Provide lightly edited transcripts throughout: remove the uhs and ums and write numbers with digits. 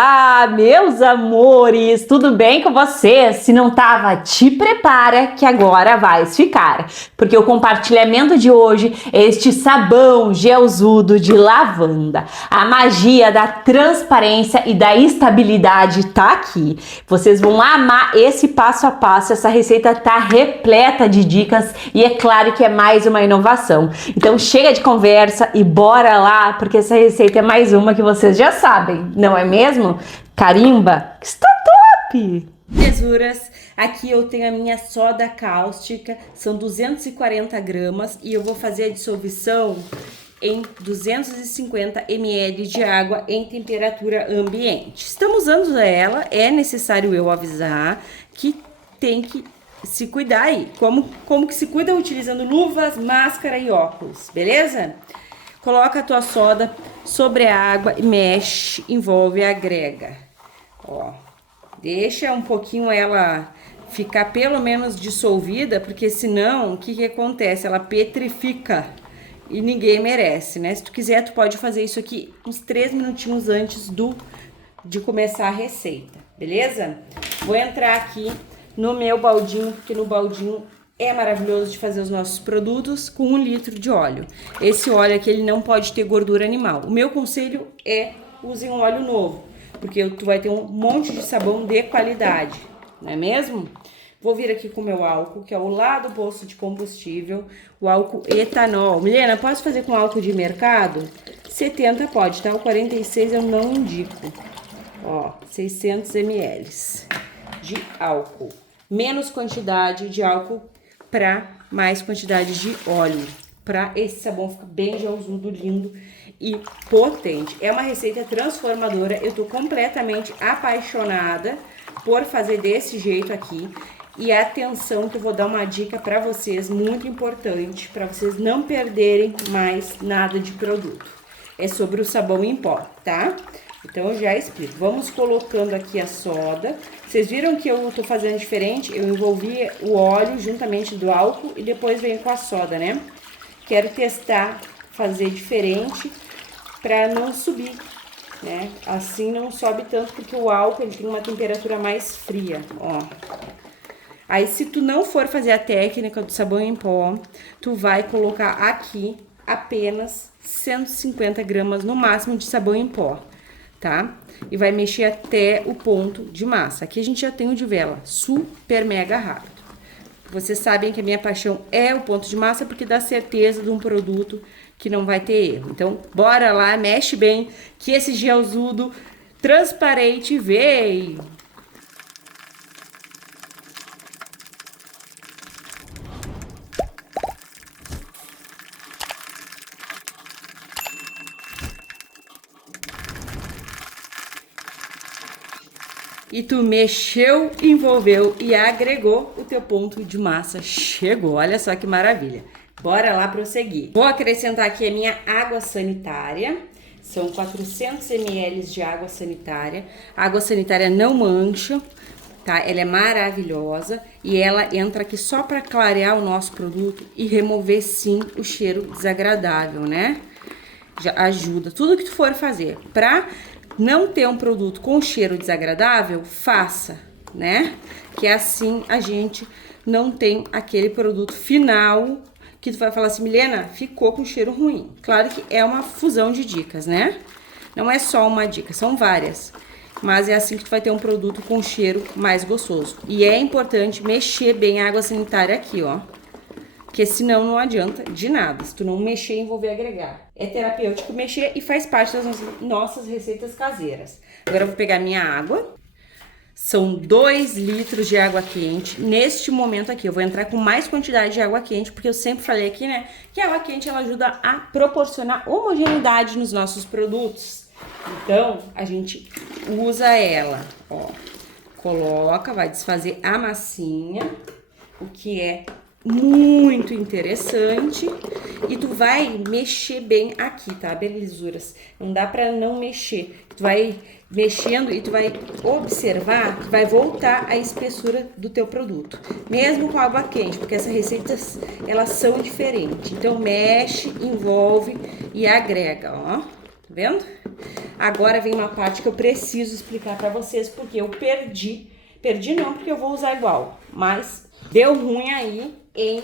Olá, meus amores, tudo bem com vocês? Se não tava, te prepara que agora vai ficar, porque o compartilhamento de hoje é este sabão gelzudo de lavanda. A magia da transparência e da estabilidade tá aqui. Vocês vão amar esse passo a passo, essa receita tá repleta de dicas e é claro que é mais uma inovação. Então chega de conversa e bora lá, porque essa receita é mais uma que vocês já sabem, não é mesmo? Carimba, que está top! Besuras, aqui eu tenho a minha soda cáustica, são 240 gramas e eu vou fazer a dissolução em 250 ml de água em temperatura ambiente. Estamos usando ela, é necessário eu avisar que tem que se cuidar aí. Como que se cuida? Utilizando luvas, máscara e óculos, beleza? Coloca a tua soda sobre a água e mexe, envolve e agrega. Ó, deixa um pouquinho ela ficar pelo menos dissolvida, porque senão, o que acontece? Ela petrifica e ninguém merece, né? Se tu quiser, tu pode fazer isso aqui uns 3 minutinhos antes de começar a receita, beleza? Vou entrar aqui no meu baldinho, porque no baldinho é maravilhoso de fazer os nossos produtos com 1 litro de óleo. Esse óleo aqui, ele não pode ter gordura animal. O meu conselho é use um óleo novo, porque tu vai ter um monte de sabão de qualidade, não é mesmo? Vou vir aqui com o meu álcool, que é o lá do posto de combustível, o álcool etanol. Milena, posso fazer com álcool de mercado? 70 pode, tá? O 46 eu não indico. Ó, 600 ml de álcool. Menos quantidade de álcool para mais quantidade de óleo, para esse sabão ficar bem gelzudo, lindo e potente. É uma receita transformadora, eu tô completamente apaixonada por fazer desse jeito aqui. E atenção que eu vou dar uma dica para vocês muito importante, para vocês não perderem mais nada de produto. É sobre o sabão em pó, tá? Então, eu já explico. Vamos colocando aqui a soda. Vocês viram que eu tô fazendo diferente? Eu envolvi o óleo juntamente do álcool e depois venho com a soda, né? Quero testar, fazer diferente pra não subir, né? Assim não sobe tanto porque o álcool ele tem uma temperatura mais fria, ó. Aí, se tu não for fazer a técnica do sabão em pó, tu vai colocar aqui apenas 150 gramas no máximo de sabão em pó, tá? E vai mexer até o ponto de massa. Aqui a gente já tem o de vela, super mega rápido. Vocês sabem que a minha paixão é o ponto de massa porque dá certeza de um produto que não vai ter erro. Então, bora lá, mexe bem, que esse gelzudo transparente veio. E tu mexeu, envolveu e agregou, o teu ponto de massa chegou. Olha só que maravilha. Bora lá prosseguir. Vou acrescentar aqui a minha água sanitária. São 400 ml de água sanitária. A água sanitária não mancha, tá? Ela é maravilhosa e ela entra aqui só para clarear o nosso produto e remover sim o cheiro desagradável, né? Já ajuda. Tudo que tu for fazer pra não ter um produto com cheiro desagradável, faça, né? Que assim a gente não tem aquele produto final que tu vai falar assim, Milena, ficou com cheiro ruim. Claro que é uma fusão de dicas, né? Não é só uma dica, são várias. Mas é assim que tu vai ter um produto com cheiro mais gostoso. E é importante mexer bem a água sanitária aqui, ó. Porque senão não adianta de nada, se tu não mexer, envolver, agregar. É terapêutico mexer e faz parte das nossas receitas caseiras. Agora eu vou pegar minha água. São 2 litros de água quente. Neste momento aqui, eu vou entrar com mais quantidade de água quente, porque eu sempre falei aqui, né, que a água quente, ela ajuda a proporcionar homogeneidade nos nossos produtos. Então, a gente usa ela, ó. Coloca, vai desfazer a massinha, o que é muito interessante, e tu vai mexer bem aqui, tá, belezuras? Não dá pra não mexer, tu vai mexendo e tu vai observar que vai voltar a espessura do teu produto, mesmo com água quente, porque essas receitas, elas são diferentes. Então, mexe, envolve e agrega, ó. vendo? Agora vem uma parte que eu preciso explicar pra vocês, porque eu perdi não, porque eu vou usar igual, mas deu ruim aí em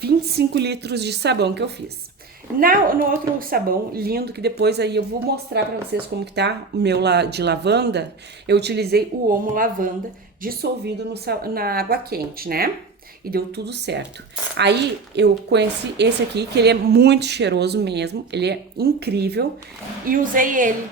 25 litros de sabão que eu fiz. No outro sabão lindo, que depois aí eu vou mostrar pra vocês como que tá o meu de lavanda, eu utilizei o Omo Lavanda dissolvido na água quente, né? E deu tudo certo. Aí eu conheci esse aqui, que ele é muito cheiroso mesmo, ele é incrível, e usei ele.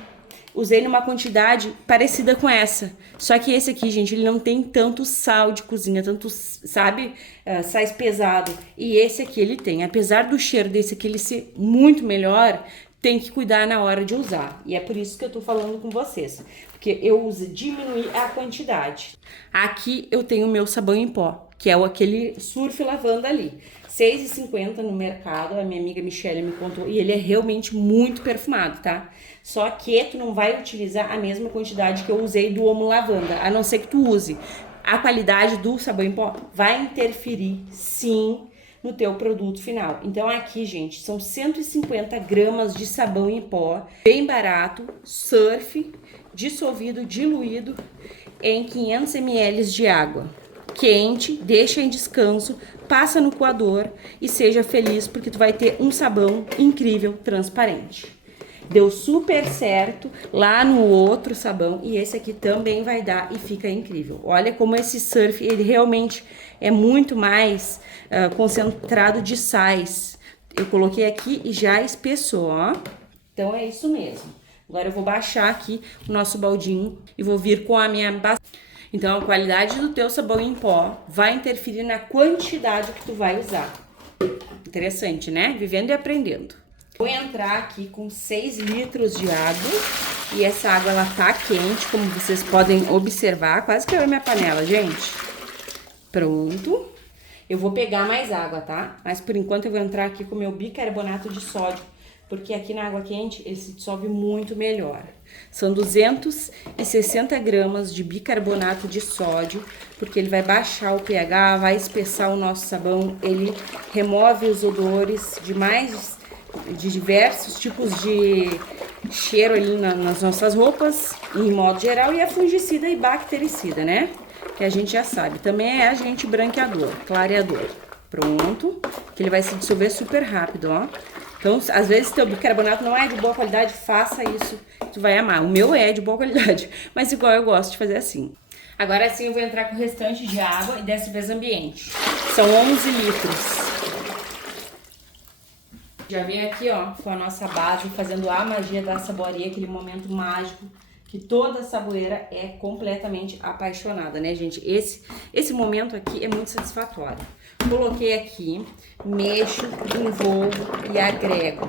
Usei numa quantidade parecida com essa. Só que esse aqui, gente, ele não tem tanto sal de cozinha, tanto, sabe, sais pesado. E esse aqui ele tem. Apesar do cheiro desse aqui ele ser muito melhor, tem que cuidar na hora de usar. E é por isso que eu tô falando com vocês. Porque eu uso diminuir a quantidade. Aqui eu tenho o meu sabão em pó, que é aquele Surf Lavanda ali. R$6,50 no mercado, a minha amiga Michelle me contou, e ele é realmente muito perfumado, tá? Só que tu não vai utilizar a mesma quantidade que eu usei do Omo Lavanda, a não ser que tu use. A qualidade do sabão em pó vai interferir, sim, no teu produto final. Então aqui, gente, são 150 gramas de sabão em pó, bem barato, Surf, dissolvido, diluído em 500 ml de água quente, deixa em descanso, passa no coador e seja feliz, porque tu vai ter um sabão incrível, transparente. Deu super certo lá no outro sabão e esse aqui também vai dar e fica incrível. Olha como esse Surf, ele realmente é muito mais concentrado de sais. Eu coloquei aqui e já espessou, ó. Então é isso mesmo. Agora eu vou baixar aqui o nosso baldinho e vou vir com a minha... Então, a qualidade do teu sabão em pó vai interferir na quantidade que tu vai usar. Interessante, né? Vivendo e aprendendo. Vou entrar aqui com 6 litros de água. E essa água, ela tá quente, como vocês podem observar. Quase quebrou minha panela, gente. Pronto. Eu vou pegar mais água, tá? Mas, por enquanto, eu vou entrar aqui com o meu bicarbonato de sódio. Porque aqui na água quente ele se dissolve muito melhor. São 260 gramas de bicarbonato de sódio, porque ele vai baixar o pH, vai espessar o nosso sabão, ele remove os odores de diversos tipos de cheiro ali nas nossas roupas, em modo geral, e é fungicida e bactericida, né? Que a gente já sabe. Também é agente branqueador, clareador. Pronto, que ele vai se dissolver super rápido, ó. Então, às vezes, teu bicarbonato não é de boa qualidade, faça isso, tu vai amar. O meu é de boa qualidade, mas igual eu gosto de fazer assim. Agora sim eu vou entrar com o restante de água e dessa vez ambiente. São 11 litros. Já vem aqui, ó, com a nossa base, fazendo a magia da saboaria, aquele momento mágico que toda saboeira é completamente apaixonada, né, gente? Esse momento aqui é muito satisfatório. Coloquei aqui, mexo, envolvo e agrego.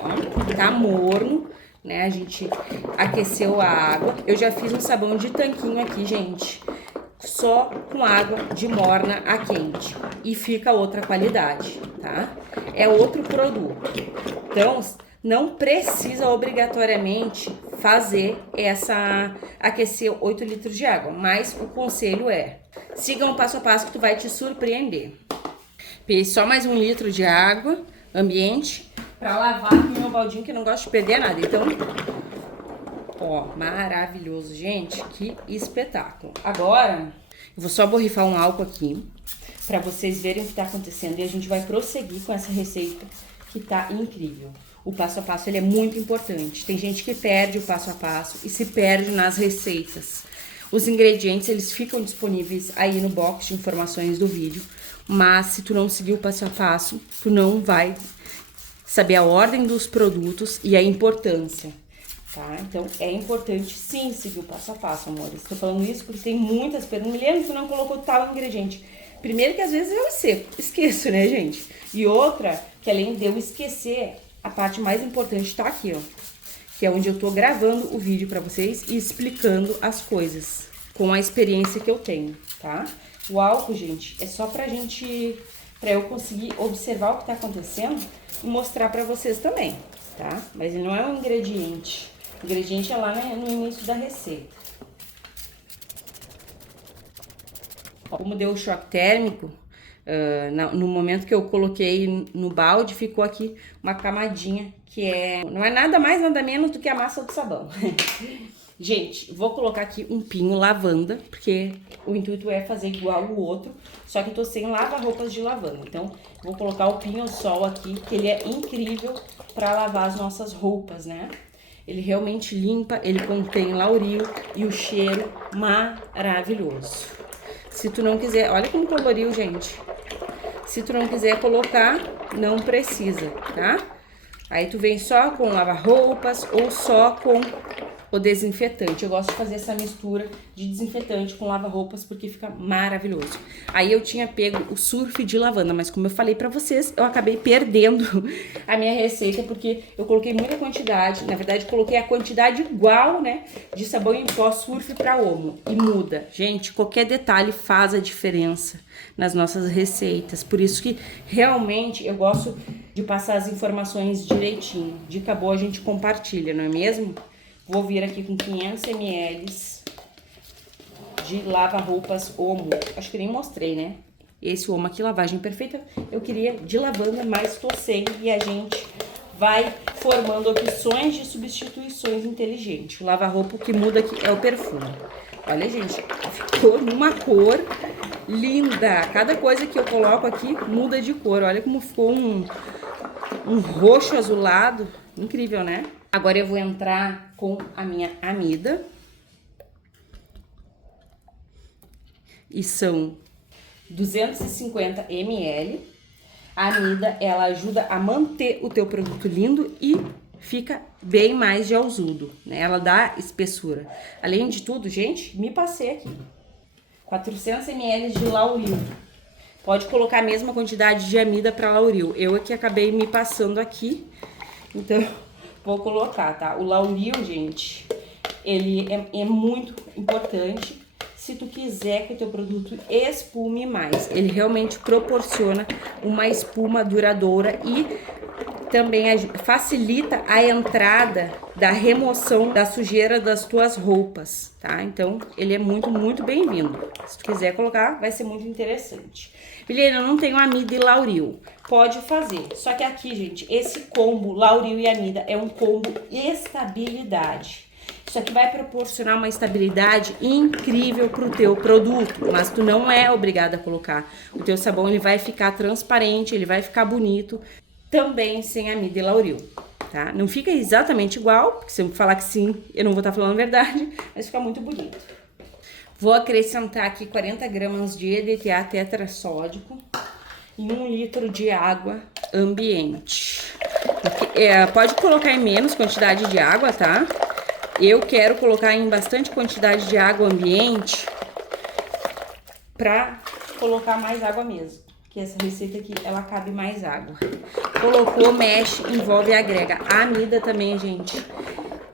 Ó, tá morno, né? A gente aqueceu a água. Eu já fiz um sabão de tanquinho aqui, gente, só com água de morna a quente. E fica outra qualidade, tá? É outro produto. Então, não precisa obrigatoriamente fazer aquecer 8 litros de água, mas o conselho é, siga um passo a passo que tu vai te surpreender. Peguei só mais 1 litro de água ambiente para lavar aqui o meu baldinho, que eu não gosto de perder nada. Então, ó, maravilhoso, gente, que espetáculo. Agora, eu vou só borrifar um álcool aqui para vocês verem o que tá acontecendo e a gente vai prosseguir com essa receita que tá incrível. O passo a passo, ele é muito importante. Tem gente que perde o passo a passo e se perde nas receitas. Os ingredientes, eles ficam disponíveis aí no box de informações do vídeo, mas se tu não seguir o passo a passo, tu não vai saber a ordem dos produtos e a importância, tá? Então, é importante sim seguir o passo a passo, amores. Estou falando isso porque tem muitas perguntas. Me lembro que tu não colocou tal ingrediente. Primeiro que às vezes eu esqueço, né, gente? E outra, que além de eu esquecer, a parte mais importante tá aqui, ó. Que é onde eu tô gravando o vídeo pra vocês e explicando as coisas com a experiência que eu tenho, tá? O álcool, gente, é só pra eu conseguir observar o que tá acontecendo e mostrar pra vocês também, tá? Mas ele não é um ingrediente. O ingrediente é lá no início da receita. Como deu o choque térmico, no momento que eu coloquei no balde, ficou aqui uma camadinha não é nada mais, nada menos do que a massa do sabão. Gente, vou colocar aqui um pinho lavanda, porque o intuito é fazer igual o outro, só que eu tô sem lava-roupas de lavanda. Então, vou colocar o pinho sol aqui, que ele é incrível para lavar as nossas roupas, né? Ele realmente limpa, ele contém lauril e o cheiro maravilhoso. Se tu não quiser, olha como coloriu, gente. Se tu não quiser colocar, não precisa, tá? Aí tu vem só com lava-roupas ou só com o desinfetante. Eu gosto de fazer essa mistura de desinfetante com lava-roupas porque fica maravilhoso. Aí eu tinha pego o surf de lavanda, mas como eu falei pra vocês, eu acabei perdendo a minha receita porque eu coloquei muita quantidade. Na verdade, coloquei a quantidade igual, né, de sabão em pó surf pra omo. E muda. Gente, qualquer detalhe faz a diferença nas nossas receitas. Por isso que realmente eu gosto de passar as informações direitinho. Dica boa a gente compartilha, não é mesmo? Vou vir aqui com 500 ml de lava-roupas Omo. Acho que nem mostrei, né? Esse Omo aqui, lavagem perfeita. Eu queria de lavanda, mas tô sem. E a gente vai formando opções de substituições inteligentes. O lava-roupa que muda aqui é o perfume. Olha, gente, ficou numa cor linda. Cada coisa que eu coloco aqui muda de cor. Olha como ficou um roxo azulado. Incrível, né? Agora eu vou entrar com a minha amida. E são 250 ml. A amida, ela ajuda a manter o teu produto lindo e fica bem mais gelzudo, né? Ela dá espessura. Além de tudo, gente, me passei aqui. 400 ml de lauril. Pode colocar a mesma quantidade de amida para lauril. Eu aqui acabei me passando aqui, então vou colocar, tá? O lauril, gente, ele é muito importante se tu quiser que o teu produto espume mais. Ele realmente proporciona uma espuma duradoura e também facilita a entrada da remoção da sujeira das tuas roupas, tá? Então, ele é muito, muito bem-vindo. Se tu quiser colocar, vai ser muito interessante. Milena, eu não tenho amida e lauril. Pode fazer. Só que aqui, gente, esse combo lauril e amida é um combo estabilidade. Isso aqui vai proporcionar uma estabilidade incrível pro teu produto, mas tu não é obrigada a colocar. O teu sabão, ele vai ficar transparente, ele vai ficar bonito, também sem amida e lauril, tá? Não fica exatamente igual, porque se eu falar que sim, eu não vou estar falando a verdade, mas fica muito bonito. Vou acrescentar aqui 40 gramas de EDTA tetrassódico e 1 litro de água ambiente. Pode colocar em menos quantidade de água, tá? Eu quero colocar em bastante quantidade de água ambiente pra colocar mais água mesmo. Que essa receita aqui, ela cabe mais água. Colocou, mexe, envolve e agrega. A amida também, gente,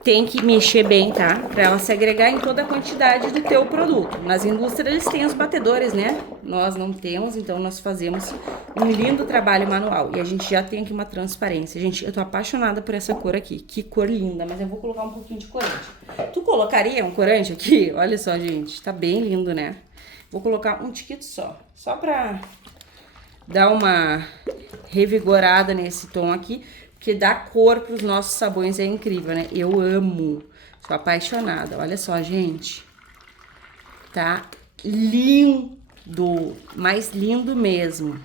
tem que mexer bem, tá? Pra ela se agregar em toda a quantidade do teu produto. Nas indústrias eles têm os batedores, né? Nós não temos, então nós fazemos um lindo trabalho manual. E a gente já tem aqui uma transparência. Gente, eu tô apaixonada por essa cor aqui. Que cor linda, mas eu vou colocar um pouquinho de corante. Tu colocaria um corante aqui? Olha só, gente, tá bem lindo, né? Vou colocar um tiquito só pra dar uma revigorada nesse tom aqui, porque dá cor pros nossos sabões, é incrível, né? Eu amo, sou apaixonada. Olha só, gente, tá lindo, mais lindo mesmo.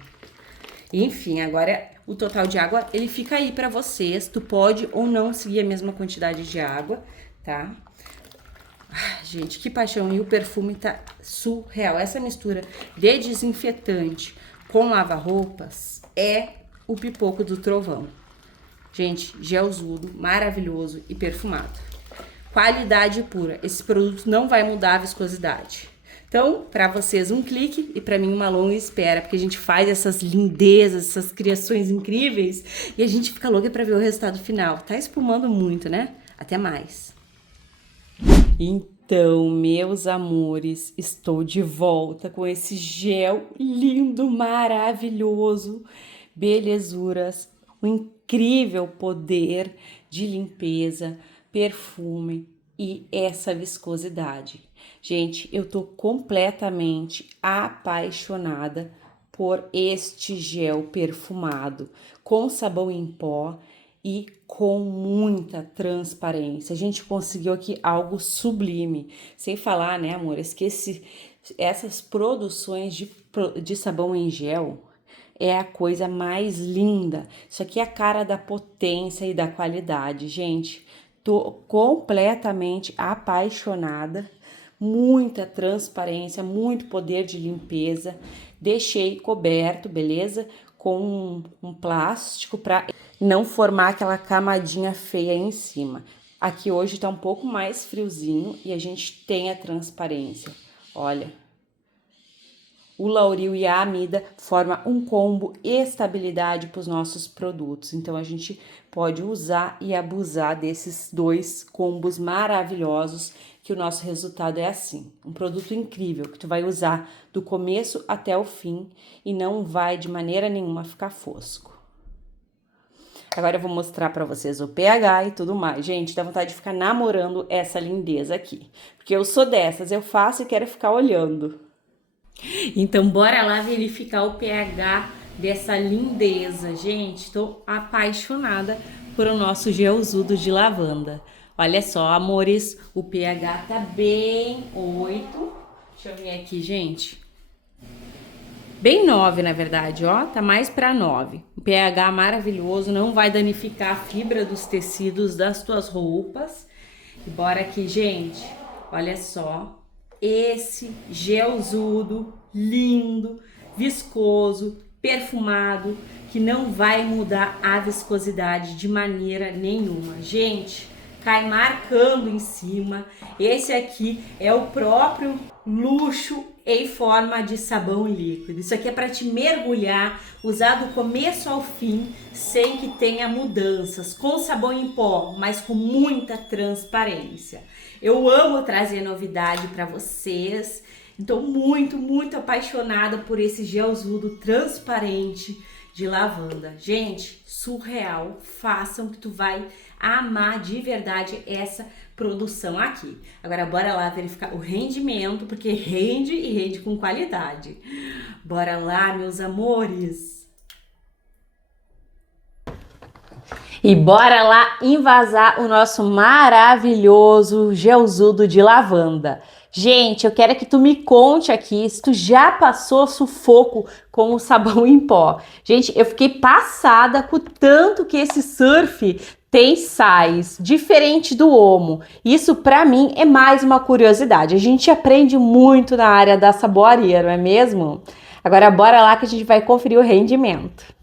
Enfim, agora o total de água, ele fica aí pra vocês. Tu pode ou não seguir a mesma quantidade de água, tá? Gente, que paixão. E o perfume tá surreal. Essa mistura de desinfetante com lava-roupas é o pipoco do trovão. Gente, gelzudo, maravilhoso e perfumado. Qualidade pura. Esse produto não vai mudar a viscosidade. Então, para vocês um clique e para mim uma longa espera, porque a gente faz essas lindezas, essas criações incríveis e a gente fica louca para ver o resultado final. Tá espumando muito, né? Até mais. Então, meus amores, estou de volta com esse gel lindo, maravilhoso, belezuras, um incrível poder de limpeza, perfume e essa viscosidade. Gente, eu tô completamente apaixonada por este gel perfumado com sabão em pó e com muita transparência. A gente conseguiu aqui algo sublime. Sem falar, né, amores, que essas produções de sabão em gel é a coisa mais linda. Isso aqui é a cara da potência e da qualidade, gente. Tô completamente apaixonada. Muita transparência, muito poder de limpeza. Deixei coberto, beleza? Com um plástico para não formar aquela camadinha feia em cima. Aqui hoje tá um pouco mais friozinho e a gente tem a transparência. Olha, o Lauril e a amida formam um combo estabilidade para os nossos produtos. Então, a gente pode usar e abusar desses dois combos maravilhosos, que o nosso resultado é assim. Um produto incrível, que tu vai usar do começo até o fim e não vai de maneira nenhuma ficar fosco. Agora eu vou mostrar para vocês o pH e tudo mais. Gente, dá vontade de ficar namorando essa lindeza aqui. Porque eu sou dessas, eu faço e quero ficar olhando. Então, bora lá verificar o pH dessa lindeza. Gente, tô apaixonada por o nosso gelzudo de lavanda. Olha só, amores, o pH tá bem 8. Deixa eu ver aqui, gente. Bem 9, na verdade, ó. Tá mais pra 9. O pH maravilhoso, não vai danificar a fibra dos tecidos das tuas roupas. E bora aqui, gente. Olha só. Esse gelzudo, lindo, viscoso, perfumado, que não vai mudar a viscosidade de maneira nenhuma. Gente, cai marcando em cima. Esse aqui é o próprio luxo em forma de sabão líquido. Isso aqui é para te mergulhar, usar do começo ao fim, sem que tenha mudanças, com sabão em pó, mas com muita transparência. Eu amo trazer novidade para vocês. Estou muito, muito apaixonada por esse gelzudo transparente de lavanda. Gente, surreal. Façam que tu vai amar de verdade essa produção aqui. Agora bora lá verificar o rendimento, porque rende e rende com qualidade. Bora lá, meus amores. E bora lá invasar o nosso maravilhoso gelzudo de lavanda. Gente, eu quero que tu me conte aqui se tu já passou sufoco com o sabão em pó. Gente, eu fiquei passada com o tanto que esse surf tem sais, diferente do Omo. Isso pra mim é mais uma curiosidade. A gente aprende muito na área da saboaria, não é mesmo? Agora bora lá que a gente vai conferir o rendimento.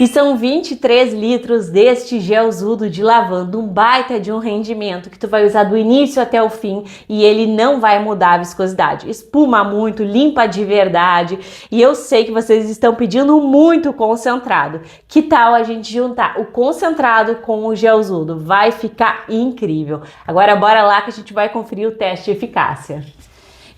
E são 23 litros deste gelzudo de lavanda, um baita de um rendimento que tu vai usar do início até o fim e ele não vai mudar a viscosidade. Espuma muito, limpa de verdade e eu sei que vocês estão pedindo muito concentrado. Que tal a gente juntar o concentrado com o gelzudo? Vai ficar incrível. Agora bora lá que a gente vai conferir o teste de eficácia.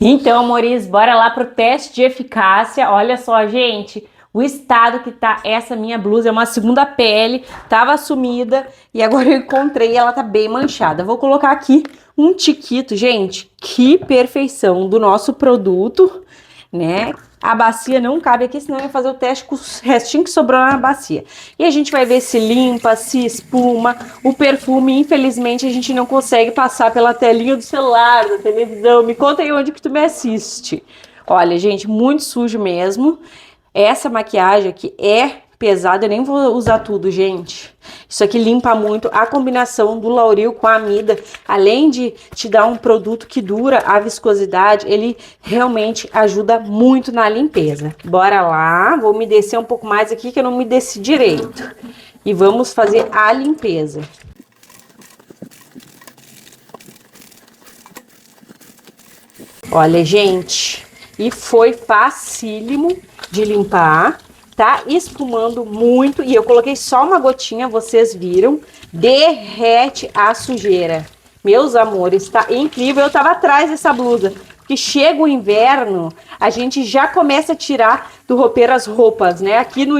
Então, amores, bora lá pro teste de eficácia. Olha só, gente. O estado que tá essa minha blusa é uma segunda pele, tava sumida e agora eu encontrei e ela tá bem manchada. Vou colocar aqui um tiquito, gente, que perfeição do nosso produto, né? A bacia não cabe aqui, senão eu ia fazer o teste com o restinho que sobrou na bacia. E a gente vai ver se limpa, se espuma. O perfume, infelizmente, a gente não consegue passar pela telinha do celular, da televisão. Me conta aí onde que tu me assiste. Olha, gente, muito sujo mesmo. Essa maquiagem aqui é pesada, eu nem vou usar tudo, gente. Isso aqui limpa muito. A combinação do Lauril com a amida, além de te dar um produto que dura a viscosidade, ele realmente ajuda muito na limpeza. Bora lá, vou me descer um pouco mais aqui que eu não me desci direito. E vamos fazer a limpeza. Olha, gente, e foi facílimo de limpar, tá espumando muito e eu coloquei só uma gotinha, vocês viram, derrete a sujeira. Meus amores, tá incrível. Eu tava atrás dessa blusa, porque chega o inverno, a gente já começa a tirar do roupeiro as roupas, né? Aqui no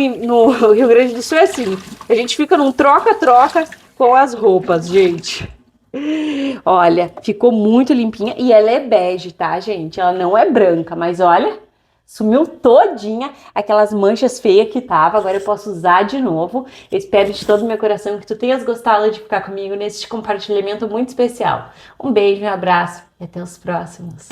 Rio Grande do Sul é assim, a gente fica num troca-troca com as roupas, gente. Olha, ficou muito limpinha e ela é bege, tá, gente? Ela não é branca, mas olha, Sumiu todinha aquelas manchas feias que tava, agora eu posso usar de novo. Eu espero de todo o meu coração que tu tenhas gostado de ficar comigo nesse compartilhamento muito especial. Um beijo, um abraço e até os próximos.